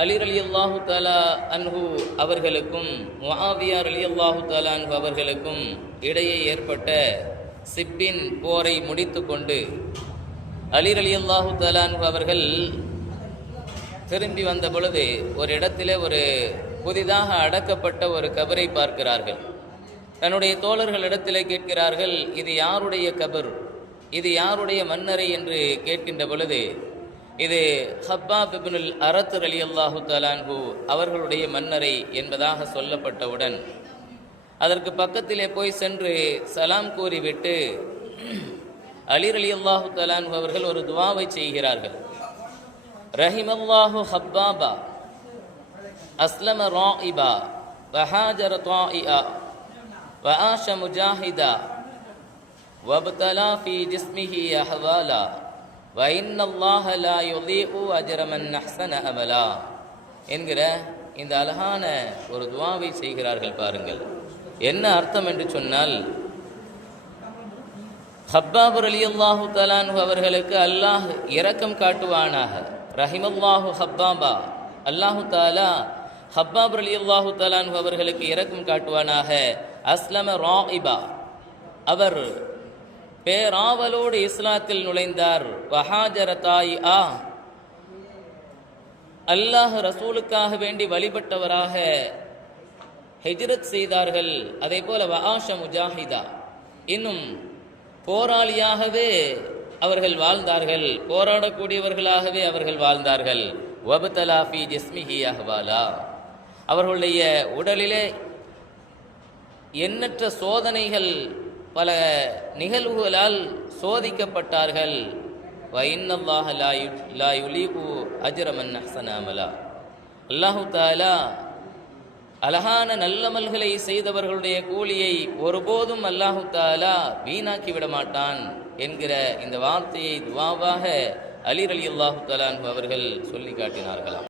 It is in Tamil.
அலிர் அலி அல்லாஹு தாலா அன்ஹு அவர்களுக்கும் முஆவியார் அலி அல்லாஹு தாலா அன்ஹு அவர்களுக்கும் இடையே ஏற்பட்ட சிப்பின் போரை முடித்துக்கொண்டு அலிர் அலி அல்லாஹு தாலா அன்ஹு அவர்கள் திரும்பி வந்த பொழுது ஒரு இடத்திலே ஒரு புதிதாக அடக்கப்பட்ட ஒரு கபரை பார்க்கிறார்கள். தன்னுடைய தோழர்களிடத்திலே கேட்கிறார்கள் இது யாருடைய கபர்? இது யாருடைய மன்னரை? என்று கேட்கின்ற பொழுது இது ஹப்பா பிபுனுல் அரத் அலி அல்லாஹு தலான்ஹூ அவர்களுடைய மன்னரை என்பதாக சொல்லப்பட்டவுடன் அதற்கு பக்கத்திலே போய் சென்று சலாம் கூறிவிட்டு அலிர் அலி அல்லாஹு தலான்ஹூ அவர்கள் ஒரு துவாவை செய்கிறார்கள். ரஹிம் அல்லாஹு ஹப்பாபா அஸ்லம ராஇபா வஹாஜர தாஇஆ வஆஷ முஜாஹிதா வப்தலா ஃபி ஜிஸ்மிஹி அஹ்வாலா. அஜரமன் அமலா. என்கிற இந்த அழகான ஒரு துவாவை செய்கிறார்கள் பாருங்கள். என்ன அர்த்தம் என்று சொன்னால் ஹப்பாபுர் அலி அல்லாஹு தலானு அவர்களுக்கு அல்லாஹ் இரக்கம் காட்டுவானாக. ரஹிமல்லாஹு ஹப்பாபா அல்லாஹு தாலா ஹப்பாபுர் அலி அல்லாஹு தலானு அவர்களுக்கு இரக்கம் காட்டுவானாக. அஸ்லம ராஇபா. அவர் பேராவலோடு இஸ்லாத்தில் நுழைந்தார். வஹாஜர தாய் ஆ. அல்லாஹ் ரசூலுக்காக வேண்டி வழிபட்டவராக ஹெஜ்ரத் செய்தார்கள். அதே போல வஹாஷ முஜாஹிதா. இன்னும் போராளியாகவே அவர்கள் வாழ்ந்தார்கள். போராடக்கூடியவர்களாகவே அவர்கள் வாழ்ந்தார்கள். வபுதலாஃபி ஃபி வாலா அஹ்வாலா. அவர்களுடைய உடலிலே எண்ணற்ற சோதனைகள் பல நிகழ்வுகளால் சோதிக்கப்பட்டார்கள். வைன்னல்லாஹ லா யுலீபு அஜ்ரமன் ஹசனாமலா அல்லாஹு தாலா அழகான நல்லமல்களை செய்தவர்களுடைய கூலியை ஒருபோதும் அல்லாஹு தாலா வீணாக்கி விட மாட்டான் என்கிற இந்த வார்த்தையை துவாவாக அலிர் அலி அல்லாஹு தலான் அவர்கள் சொல்லி காட்டினார்களாம்.